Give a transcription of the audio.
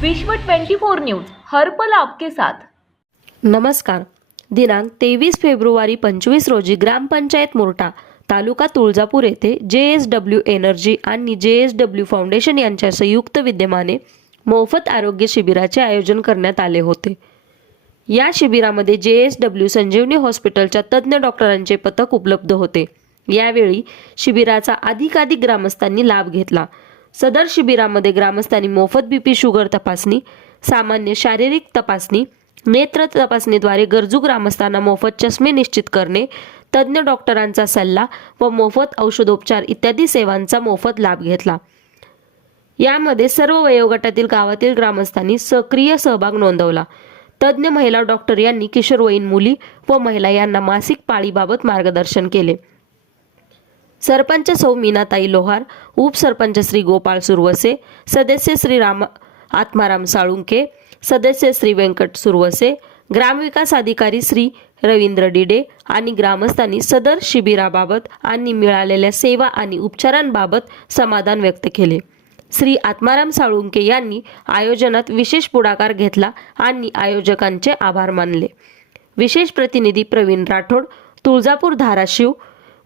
विश्व 24 न्यूज हर्पल आपके साथ. नमस्कार. दिनांक तेवीस फेब्रुवारी पंचवीस रोजी ग्रामपंचायत मोर्टा तालुका तुळजापूर येथे जे एस डब्ल्यू एनर्जी आणि जे एस डब्ल्यू फाउंडेशन यांच्या संयुक्त विद्यमाने मोफत आरोग्य शिबिराचे आयोजन करण्यात आले होते. या शिबिरामध्ये जे एस डब्ल्यू संजीवनी हॉस्पिटलच्या तज्ज्ञ डॉक्टरांचे पथक उपलब्ध होते. यावेळी शिबिराचा अधिकाधिक ग्रामस्थांनी लाभ घेतला. सदर शिबिरामध्ये ग्रामस्थांनी मोफत बीपी शुगर तपासणी सामान्य शारीरिक तपासणी नेत्र तपासणीद्वारे गरजू ग्रामस्थांना मोफत चष्मे निश्चित करणे तज्ज्ञ डॉक्टरांचा सल्ला व मोफत औषधोपचार इत्यादी सेवांचा मोफत लाभ घेतला. यामध्ये सर्व वयोगटातील गावातील ग्रामस्थांनी सक्रिय सहभाग नोंदवला. तज्ज्ञ महिला डॉक्टर यांनी किशोरवयीन मुली व महिला यांना मासिक पाळीबाबत मार्गदर्शन केले. सरपंच सौ मीनाताई लोहार उपसरपंच श्री गोपाळ सुरवसे सदस्य श्री राम आत्माराम साळुंके सदस्य श्री व्यंकट सुरवसे ग्रामविकास अधिकारी श्री रवींद्र डिडे आणि ग्रामस्थांनी सदर शिबिराबाबत आणि मिळालेल्या सेवा आणि उपचारांबाबत समाधान व्यक्त केले. श्री आत्माराम साळुंके यांनी आयोजनात विशेष पुढाकार घेतला आणि आयोजकांचे आभार मानले. विशेष प्रतिनिधी प्रवीण राठोड तुळजापूर धाराशिव